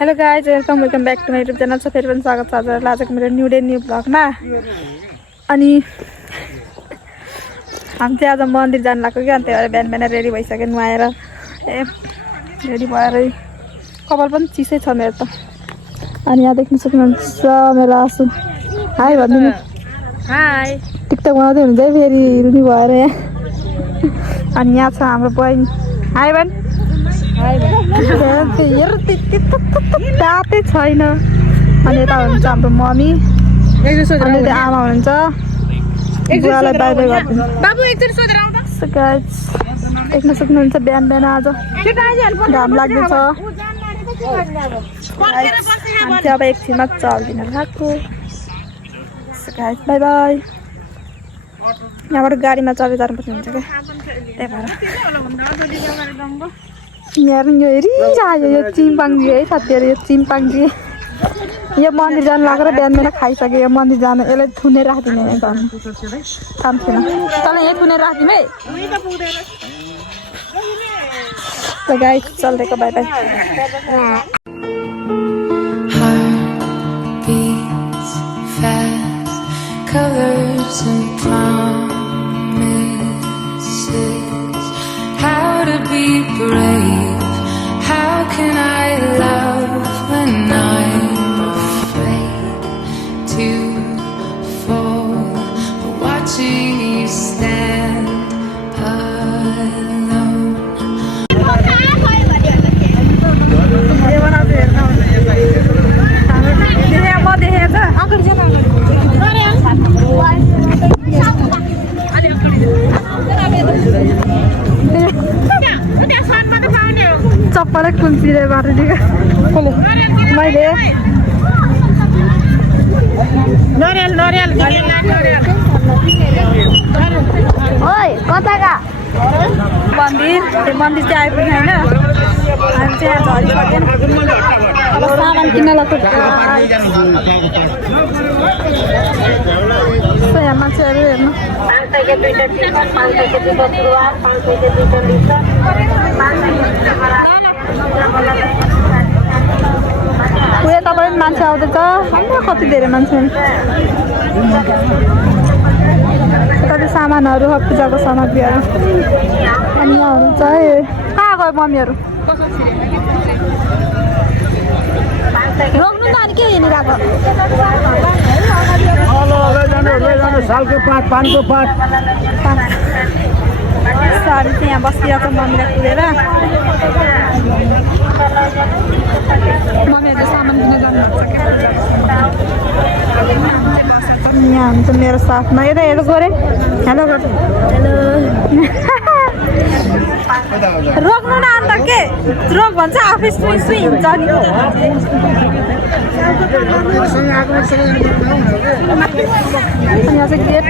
Hello guys welcome back to my YouTube channel. फिर पनि स्वागत छ आजको मेरो न्यू डे न्यू ब्लगमा। अनि हामी चाहिँ आज मन्दिर जानु लाग्यो कि, अनि त्यही भएर बिहान रेडी भइसक्यो नुहाएर। रेडी भएर कपाल पनि चिसै छ मेरो त। अनि यहाँ देख्न सक्नुहुन्छ मेरो आसु। हाई भनिदिनु। हाई। टिकटक बनाउँदै हुन्छ है फेरि रुनी भएर यहाँ। अनि यहाँ छ हाम्रो बहिनी। हाई भन्। तातै छैन। अनि यता हुनुहुन्छ हाम्रो मम्मी, अनि त्यो आमा हुनुहुन्छ। बुवालाई बाई बाई गरिदिनु। देख्न सक्नुहुन्छ बिहान बिहान आज घाम लाग्दैछ। हामी चाहिँ अब एकछिनमा चल्दिन लाग्यो। By by. यहाँबाट गाडीमा चढेर जानुपर्ने हुन्छ क्या, त्यही भएर। यहाँ यो हेरिरह्यो यो चिम्पाङ्जी है साथीहरू। यो चिम्पाङ्जी यो मन्दिर जानु लागेर बिहान बिहान खाइसक्यो। यो मन्दिर जानु यसलाई थुनेर राखिदिने जानु काम थिएन। तल यहीँ थुनेर राखिदिउँ है। त गाई चल्दिएको bye bye. How can I love when I'm afraid to fall? But watching you stand alone. चप्पलै खुम्चिएर बाटोदेखि मैले मन्दिर त्यो मन्दिर चाहिँ आइपुग्यो होइन। हामी चाहिँ यहाँ झरिसक्यो। अब सामान किन्न लाग्छ। यहाँ मान्छेहरू हेर्नु। उयो तपाईँ मान्छे आउँदैछ। कति धेरै मान्छे। कति सामानहरू पूजाको सामग्रीहरू। अनि यहाँ हुनुहुन्छ है। कहाँ गयो मम्मीहरू? रोक्नु त अनि के हिँडिरहेको? सालको पात, पानको पात। साडी चाहिँ यहाँ बसिरहेको मम्मीलाई कुदेर। मम्मीहरूले सामान किन्न जानुहुन्छ। यहाँ हुन्छ मेरो साथमा। यता हेर्नु गरे। हेलो रोक्नु न अन्त के रोक भन्छ आफै सुई सुई हुन्छ नि। यहाँ चाहिँ गेट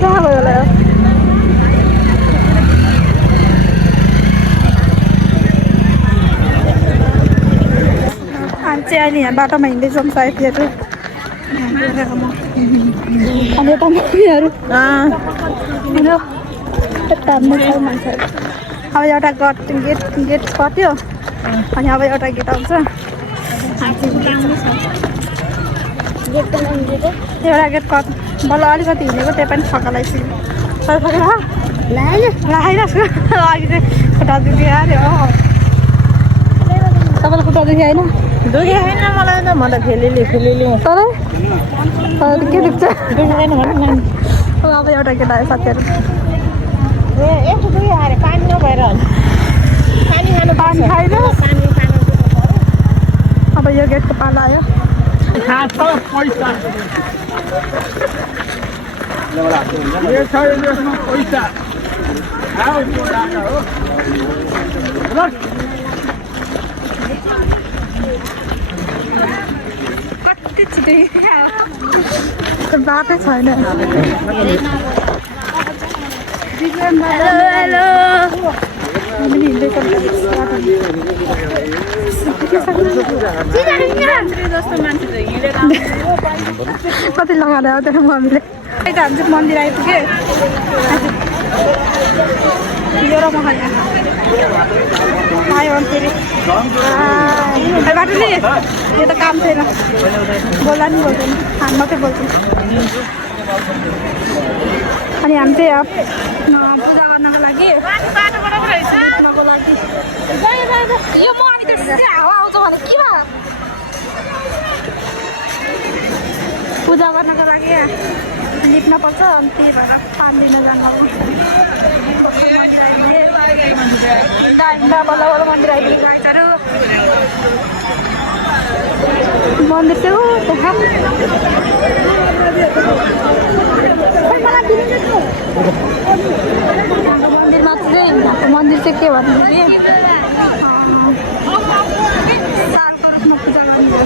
कहाँ गयो होला? हामी चाहिँ अहिले यहाँ बाटोमा हिँड्दैछौँ साथीहरू। अनि यता मम्मीहरू मान्छेहरू। अब एउटा गेट कट्यो। अनि अब एउटा गेट आउँछ। एउटा गेट कट बल्ल अलिकति हिँडेको त्यही पनि थकालाइसक्यो। लगाइरहेको अघि चाहिँ खुट्टा दुख्यो अरे हो। तपाईँलाई खुट्टा दुख्यो होइन? दुखेको छैन मलाई त। म त फेलिले तर के दुख्छ? अब एउटा केटा आयो साथीहरू। यस्तो दुख्यो अरे पानी नभएर पानी खानु पानी खाएर अब यो गेटको पाला आयो। कति छिटै बाटै छैन। कति लगाएर आउँदैन मम्मीले। हामी चाहिँ मन्दिर आइपुग्यो। यो र म खाने आयो भने फेरि बाटो नि यो त काम छैन बोल्दा नि बोल्दैन हामी मात्रै बोल्छौँ अनि हामी चाहिँ पूजा गर्नको लागि लिप्नको लागि यो म अनि हावा आउँछ भने के भयो पूजा गर्नको लागि लिप्न पर्छ अनि त्यही भएर पानी लिन जानु हिँड्दा बल्ल बल्ल मन्दिर आइपुग्यो गाईहरू मन्दिर चाहिँ हो त्यहाँ मन्दिरमा चाहिँ मन्दिर चाहिँ के भन्नु कि सालको रूपमा पूजा गर्नु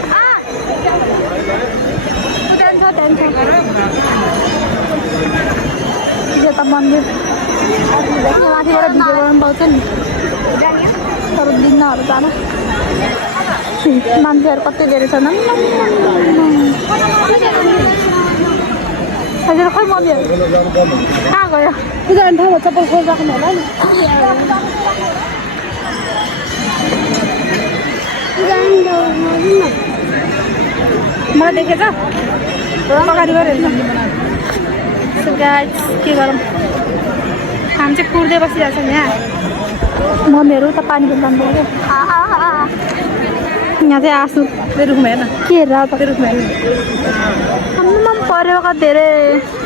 यो त मन्दिर माथिबाट भिडियो गर्नु पाउँछ नि तर दिन्नहरू जान मान्छेहरू कति धेरै छन् हजुर खै मम्मीहरू कहाँ गयो पूजा गर्ने ठाउँमा चप्पल खोलिराख्नु होला नि मलाई देखेछ अगाडि गऱ्यो के गरौँ हामी चाहिँ कुर्दै बसिरहेको छौँ यहाँ मम्मीहरू त पानी पनि जानुभयो यहाँ चाहिँ आँसु रुखमा हेर्न के हेर त रुखमा हेर्नु पऱ्यो कति धेरै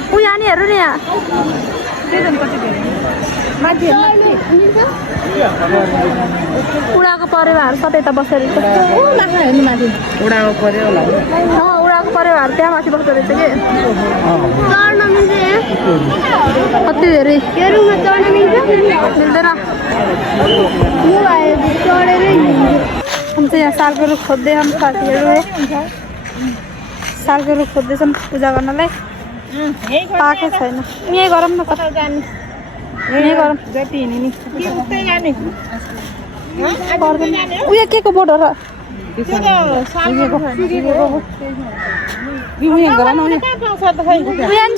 ऊ यहाँ नि हेर्नु नि यहाँ कति धेरै माथि उडाको परेवाहरू कतै त बसेर हेर्नु माथि उडाको पऱ्यो होला उडाको परेवाहरू त्यहाँ माथि बस्दो रहेछ कि कति धेरै मिल्दैन हम चाहिँ यहाँ सालको रुख खोज्दैछौँ साथीहरू सालको रुख खोज्दैछौँ पूजा गर्नलाई पाएकै छैन यहीँ गरौँ न त यहीँ गरौँ उयो के को बोट हो र छ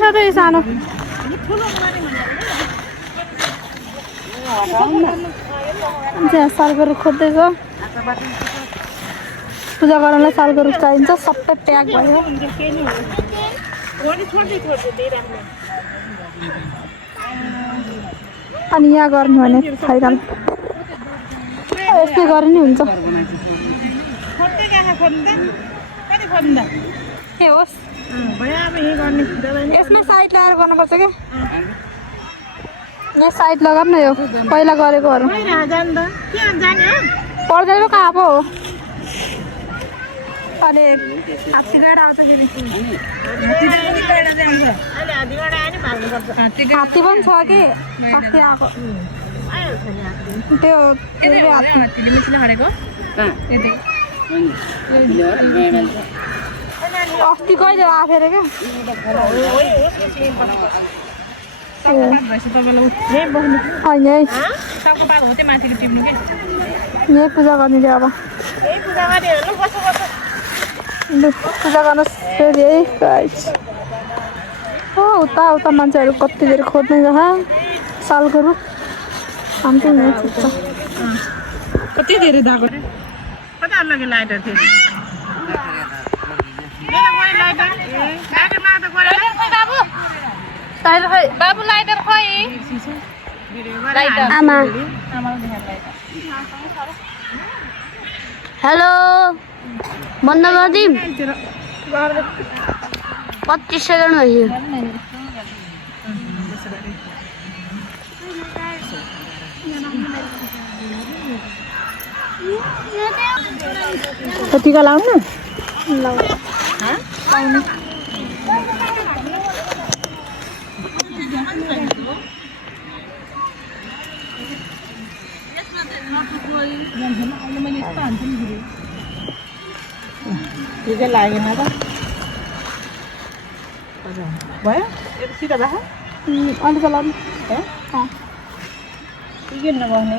त यो सानो सालको रुख खोज्दैछ पूजा गर्नलाई सालको रुख चाहिन्छ सबै प्याक भयो अनि यहाँ गर्नु भने फाइदा यस्तै गरे नि हुन्छ के होस् यसमै साइड लगाएर गर्नुपर्छ क्या यहाँ साइड लगाऊँ न यो पहिला गरेकोहरू पर्दैन पो कहाँ पो हो अहिले हात्ती गाडा आउँछ फेरि हात्ती पनि छ कि अस्ति आएको त्यो अस्ति कहिले आएको अरे क्या होइन यही पूजा गर्ने थियो अब पूजा गर्न फेरि है हो उता उता मान्छेहरू कति धेरै खोज्दै छ सालको रुख हामी चाहिँ यहाँ छुट्छ कति धेरै दागो कता लगे लाइटर थियो बाबु लाइटर खोइ आमा हेलो बन्द गरिदिउँ 25 सेकेन्ड भयो टीका लाउनु टीका लागेन त भयो सिधा भए अन्त लाउनु टीका नगाउने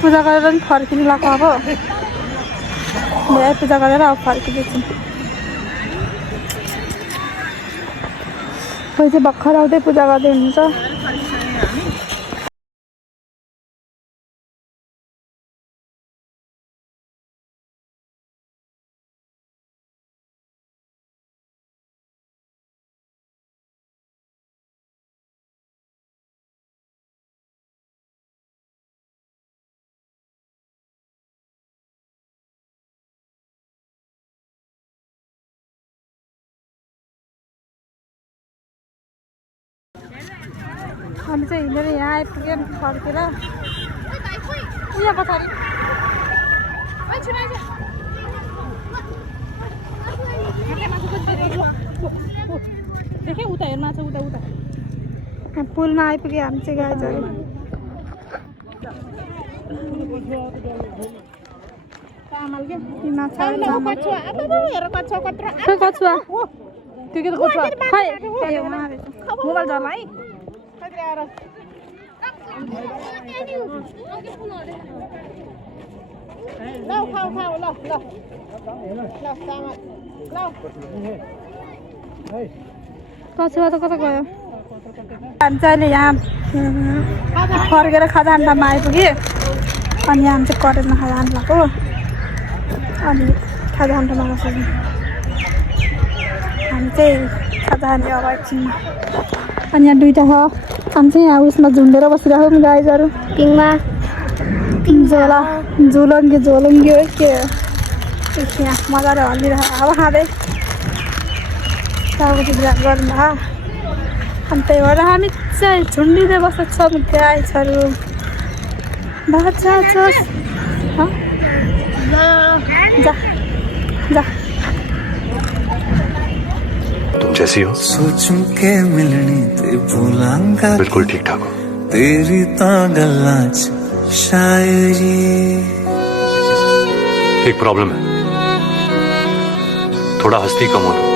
पूजा गरेर पनि फर्किनु लाग्छ अब पूजा गरेर अब फर्किँदैछौँ कोही चाहिँ भर्खर आउँदै पूजा गर्दै हुनुहुन्छ। हामी चाहिँ हिँडेर यहाँ आइपुग्यौँ फर्केर। यहाँ पछाडि पुलमा आइपुग्यो हामी चाहिँ गाइजहरू। कछुवा मोबाइल झर्ला है। कछुवा त कता गयो? हामी चाहिँ अहिले यहाँ फर्केर खजानटामा आइपुग्यो। अनि हामी चाहिँ कलेजमा खजान भएको। अनि खजानटामा बसेको हामी चाहिँ खजाने अब एकछिनमा। अनि यहाँ दुईवटा छ। हामी चाहिँ यहाँ उसमा झुन्डेर बसिरहेको गाइजहरू। टिङमा झोला झोलुङ्गी हो के यहाँ मजाले हल्लिरहेको हावा खाँदै टाउको गर्नु। अनि त्यही भएर हामी चाहिँ झुन्डिँदै बसेको छौँ गाइजहरू। जा जा तुम जैसी हो सोचूं के मिलनी ते भूलांगा बिल्कुल ठीक ठाक हो तेरी तां गल्लां च शायरी। एक प्रॉब्लम है, थोड़ा हस्ती कम हो।